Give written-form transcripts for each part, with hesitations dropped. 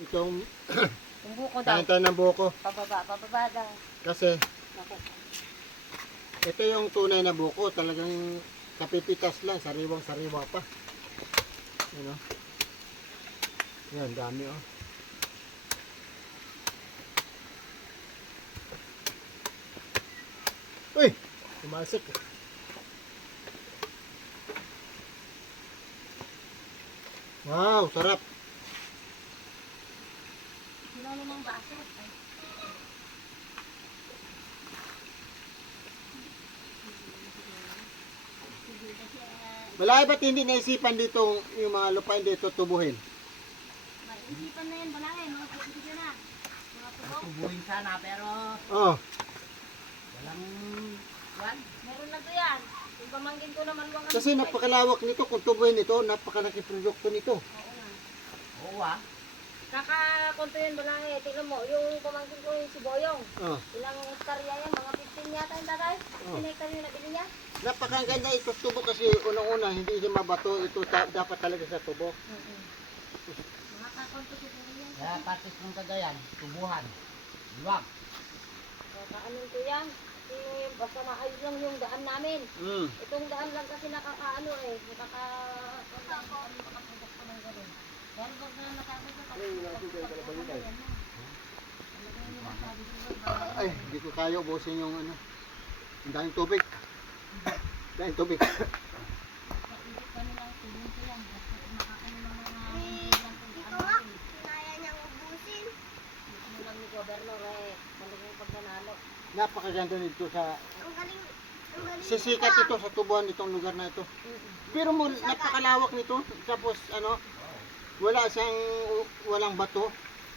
itong Yung buko daw. tayo ng buko. Pababa daw. Kasi Naku. ito yung tunay na buko. Talagang kapipitas lang. Sariwang-sariwa pa. Ano? Yan, dami oh. Uy! Tumasik. Wow, sarap. Sino namang baso? Ay. Malaki ba't hindi naisipan dito yung mga lupain dito tubuhin? Maisipan na yan, balangin. Mga pagkakita na. Mga tubo. Tubuhin sana pero Oh, walang kwan. Meron na to yan. Yung pamangkin ko naman luwang kasi napakalawak nito. Kung tubuhin ito, napakalaki produkto nito. Oo nga. Oo ah. Kakakonto yun balangin. Tingnan mo, yung pamangkin ko yung si Boyong. Oh, Ilang hektarya yan? Mga 15 yata yung tatay? 15 hektarya yung nabili niya? napakaganda ito tubo kasi unang-una hindi siya mabato. Ito dapat talaga sa tubo. Mga kakonto si Boyong. Kaya patis ng Cagayan, tubuhan. Luwag. Kakaanin ko yan. Kasi basta maayos lang yung daan namin. Mm. Itong daan lang kasi nakakaano eh. Nakapagod ko ng gano'n. Dahil pag na nakakita Ay, hindi ko kaya ubusin yung ano. Ang daming tubig. Daming tubig. Napakaganda nito sa sisikat ito sa tubuan itong lugar na ito. Pero mo napakalawak nito. Tapos ano, walang bato.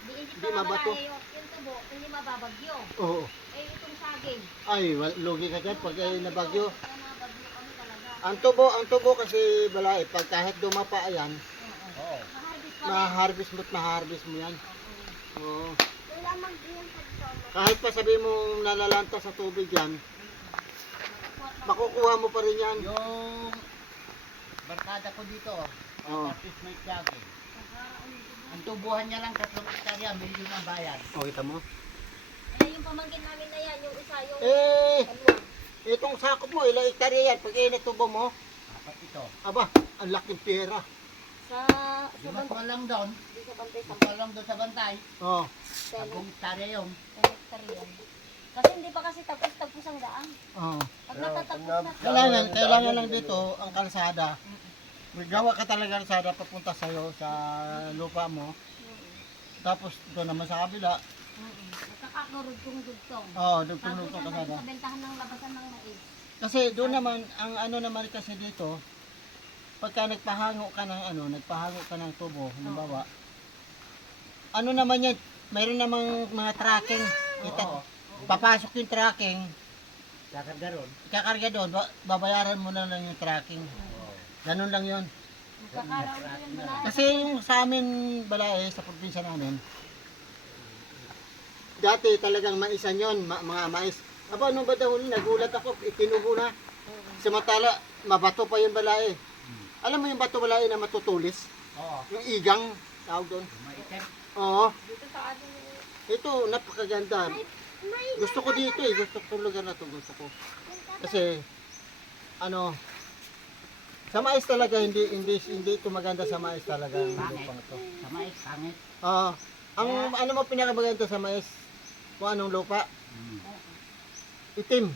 Di mabato. Yung tubo, hindi mababagyo. Oo. Eh itong saging. Ay, lugi ka dyan pag nabagyo. Kaya mabagyo kami talaga. Ang tubo kasi balay, pag kahit dumapa ayan, Oo. Maharvest pa rin. ma-harvest mo yan. Oo. Lamang din Kahit pa sabi mo nalalanta sa tubig yan, makukuha mo pa rin yan. Yung barkada ko dito, Oo. patis may tiyagi. Ang tubuhan niya lang 3 hektarya, milyon ang bayad. O, kita mo? Eh yung pamangkin namin na yan, yung isa yung Eh, ano, itong sakop mo, ilang hektarya yan. Pag initubo mo, Dapat ito. aba, ang laking pera. sa Lima bantay. ko lang doon, Di sa bantay sa ko lang doon sa bantay. Oo. 10 hektarya yun. hektarya yan. Kasi hindi pa kasi tapos ang daan. Oo. Pag natatapos na. Kailangan lang dito ang kalsada. Magawa ka talaga kalsada papunta sa'yo sa lupa mo. Tapos doon naman sa kabila. Nakakakurod kong dugtong. Oo, Tapos dugtong-dugtong naman kalsada. sa bentahan ng labasan ng mais. Kasi doon naman, ang ano naman kasi dito, pagka nagpahango ka ng tubo, halimbawa, ano naman yan, mayroon namang mga tracking. Oo. Papasok yung tracking, Kakarga ron. kakarga doon, babayaran mo na lang yung tracking. Oo. Ganun lang yun. Magkakaroon ko yun balay. Kasi yung sa amin, balay, sa probinsya namin, dati talagang maisan yun, mga mais. Aba, ano ba daw, nagulat ako, itinubo na. Samantala, mabato pa yung balay. Alam mo yung bato balay na matutulis? Oo. Yung igang, tawag doon. Maitim. Oo. Dito sa atin Ito, napakaganda. Gusto ko dito eh. Gusto ko itong lugar na to. Gusto ko. Kasi, ano, sa mais talaga, hindi ito maganda sa mais talaga. Ang Pangit. lupang ito. Sa mais, pangit. Oo. Ang ano mo pinakamaganda sa mais? Kung anong lupa? Itim.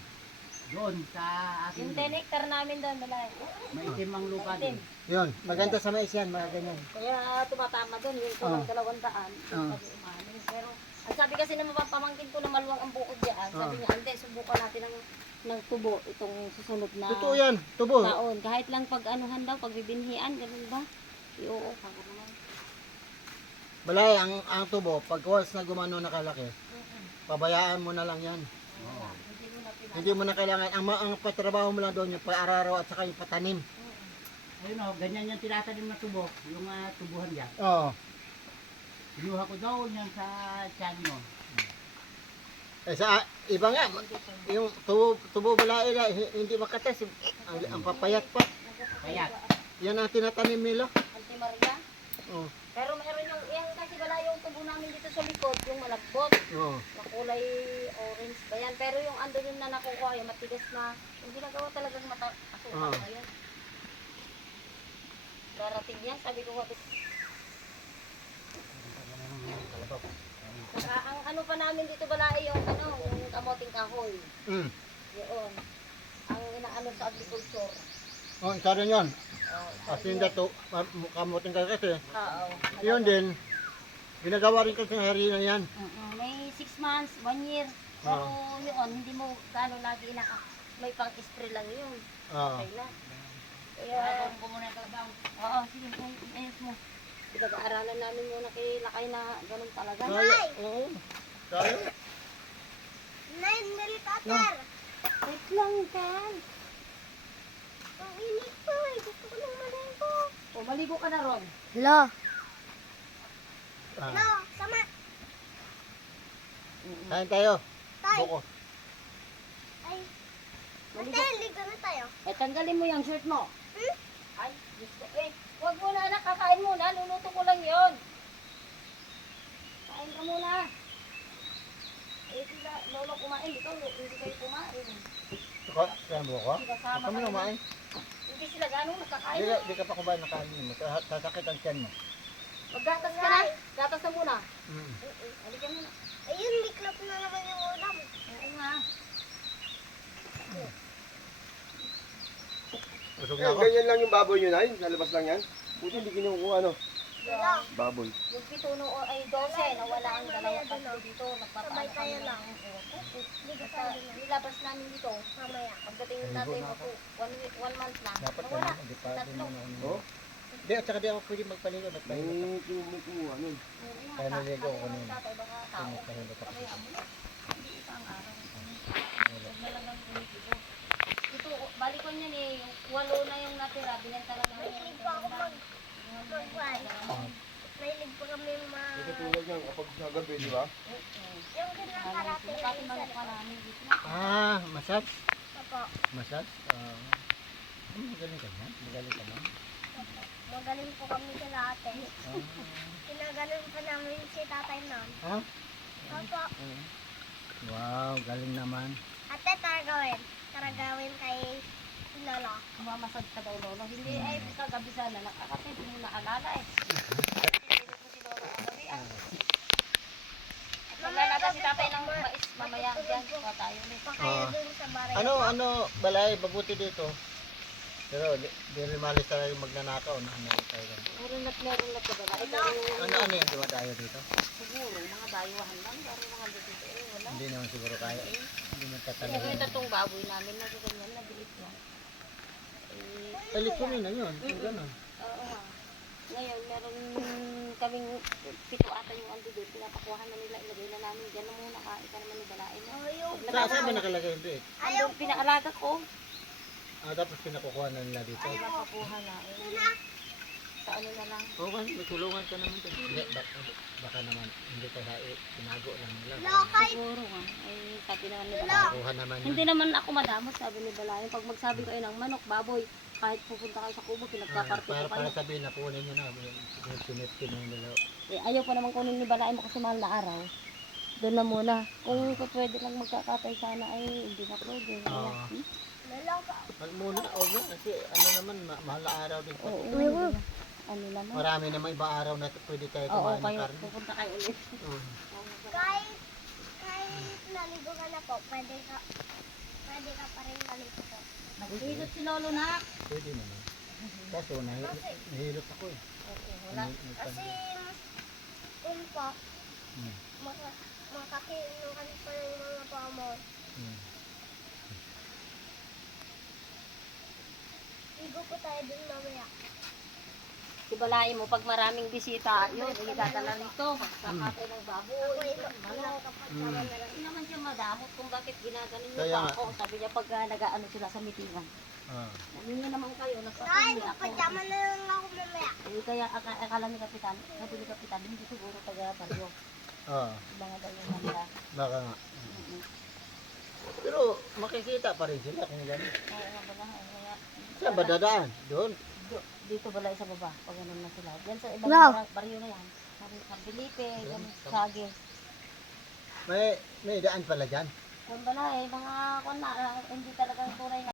Doon sa akin, yung 10 hectare namin doon balay. maitim ang lupa din. Yun. Maganda sa mais yan. Mga ganyan. Kaya tumatama doon yung kulang 200. Oo. Pero ang sabi kasi ng mga pamangkin ko na maluwang ang bukod diyan. Sabi niya, "Ante, subukan natin ng tubo itong susunod na Totoo yan. Tubo. taon. Kahit lang pag-anuhan daw, pagbibinhian, ganun ba?" Oo, sabi naman. Balay, ang tubo, pag once na gumano na kalaki, pabayaan mo na lang yan. Oo. Hindi mo na kailangan. Ang patrabaho mo lang doon, yung pag-araro at saka yung patanim. Ayun o, ganyan yung tinatanim na tubo, yung tubuhan niya. Oo. Kinuha ko doon yan sa tiyan mo. Eh, sa iba nga, yung tubo balay na, hindi makatas. Ang papayat pa. Kaya, Yan ang tinatanim nila. Ante Maria. Oh. Pero meron yung, yan kasi wala yung tubo sa likod, yung malabot. Oo. Na kulay orange ba yan? Pero yung ando dun na nakukuha, yung matigas na, yung ginagawa talagang asukal Ah. na yun. Darating yan, sabi ko, saka ang ano pa namin dito balai yung yung kamoting kahoy. Mm. Yun. Ang inaano sa agriculture. Oh, isa rin yun. Oh, Asinda to, kamuting ka kasi. Oo. Yun din, ginagawa rin kasi ng harina yan. May 6 months, 1 year. Pero yun, hindi mo gaano lagi may pang-spray lang yun. Oo. Okay na. Kaya, Kung muna kalabaw. oo, sige, ayos mo. Pinag-aaralan namin muna kay Lakay na ganun talaga. Kaya, oo. Kaya. Nay, helicopter! Wait lang, Ken. Ang init po eh. Gusto ko nang maligo. O, maligo ka na ron. Lo, Ah. lo, sama. Kain tayo. Tay, Buko. ay. Maligo. Ate, ligo na tayo. Eh, tanggalin mo yung shirt mo. Hmm? Ay, gusto. Eh, huwag muna anak, kakain muna. Luluto ko lang yon. Kain ka muna. Eh, sila, lolo kumain. Ikaw, hindi kayo kumain. Kaya mo ko? Hindi kasama Kami kayo. naman. Hindi sila ganun nakakain. Di ka pa kumain ng kanin mo. Sasakit ang tiyan mo. Maggatas ka na. Gatas na muna. Mm. Halika muna. Ayun, miklap na naman yung ulam. Oo nga. Busog na Eh, ako. ganyan lang yung baboy nyo, Nay? Sa labas lang yan? Buti hindi kinukuha, ano? Lo, Baboy. Yung pituno o ay 12, nawala ang dalawa tatlo dito. Nagpapaano Sabay tayo kami lang. ng ligo Basta tayo doon. nilabas namin dito. Mamaya. Pagdating Ligo natin, na ako. 1 month na. Dapat Nawala. hindi pa din Tatlo. mo na. Oh? Di, at saka di ako pwede magpaligo. May Nagpahilot kumukuha, ano? Oo nga, Kaya naligo ako sabi ng kanina. tatay, baka ako. tao. Nagpahilot ako. Kaya mo na. Hindi isa ang araw. Huwag na lang ang kumikito. Ito, balikon yan eh. Yung 8 na yung natira. Binenta lang namin. Mahilig pa ako mag-fly. Mahilig pa kami Ito tulad yan kapag sa gabi, di ba? Yung kinakarate na Kasi isa. manok ka namin dito na. Ah, massage? Opo. Massage? Magaling ka na? Magaling ka na? Magaling po kami sa ate. Ah. Kinagaling pa namin si tatay noon. Ha? Opo. Wow, galing naman. Ate, taragawin. Taragawin kay Lolo. Mamasad ka daw, Lolo. Hindi, ay, kagabi sana. Kasi hindi mo naalala eh. Hindi mo si Lolo kagabi ah. At maglalaga si tatay ng mais mamaya dyan. Pa tayo ulit. Pa kayo Ah. dun sa baray. Ano, balay, mabuti dito. Pero di rin malis talaga yung magnanakaw na ano tayo. Meron na ka ba? Ito Ano yung dumadayo dito? siguro, mga dayuhan lang. Pero mga dito eh, wala. Hindi naman siguro kaya. Hindi man Kaya tatalaga. ito itong baboy namin na ganyan, nabilit lang. Eh, Alikunin na yun. Yung ganun. oo nga. Ngayon, meron kaming 7 ata yung ando doon. Pinapakuhaan na nila, ilagay na namin. Diyan na muna, kain ka naman ni Balain. Ayaw. Saan ba nakalagay yung biik? Ando, pinaalaga ko. Tapos pinakukuha na nila dito. Pinapakuha na. Sa ano na lang. Okay, may tulungan ka naman dito. Hindi, baka naman hindi ka tinago lang nila. Lokay. Siguro nga. Ay, sabi naman ni Balain. Kuha naman Hindi yun. naman ako madamot, sabi ni Balain. Pag magsabi kayo ng manok, baboy, kahit pupunta kayo sa kubo, pinagkakarte ko kayo. Para sabihin na kunin nyo na. Yung pinipin ng nila. Eh, ayaw pa naman kunin ni Balain mo kasi mahal na araw. Doon na muna. Kung pwede lang magkakatay sana ay hindi na pwede. Ah. Lolo. Wag muna, okay. Kasi ano naman, mahal na araw din. Oo, hindi na. Ano naman. Marami naman ibang araw na pwede tayo Oo, kumain ng kayo, karne. pupunta kayo ulit. Kahit naligo ka na po, pwede ka pa rin maligo po. Naghihilot si Lolo na. Pwede naman. Kaso nahilot ako eh. Wala. Kasi kung po, Hmm. makakinukan pa yung mga pamo. Hmm. Ligo po tayo dun mamaya. Si Balain mo, pag maraming bisita, yun, igadala rito. Magkakatay ng baboy, manok. Hindi naman siya madamot kung bakit ginaganon niyo Kaya pa nga. ako. Sabi niya pag nag-ano sila sa mitingan. Ah. Hindi naman kayo, Tay, nagpapamili ako. magpajama na lang ako mamaya. Eh, kaya akala ni Kapitan, sabi ni Kapitan, hindi siguro taga Baryo. Ah, Mga dayo nila. baka nga. Pero makikita pa rin sila kung gano'n. Kaya nga pala, kaya... Saan ba dadaan? Doon. Dito balay sa baba, pag ganun na sila. Yan sa ibang No. baryo na yan. Sa Bilipe, ganun, Sagi. May daan pala dyan. Kung ba na eh, mga kung na, hindi talagang tunay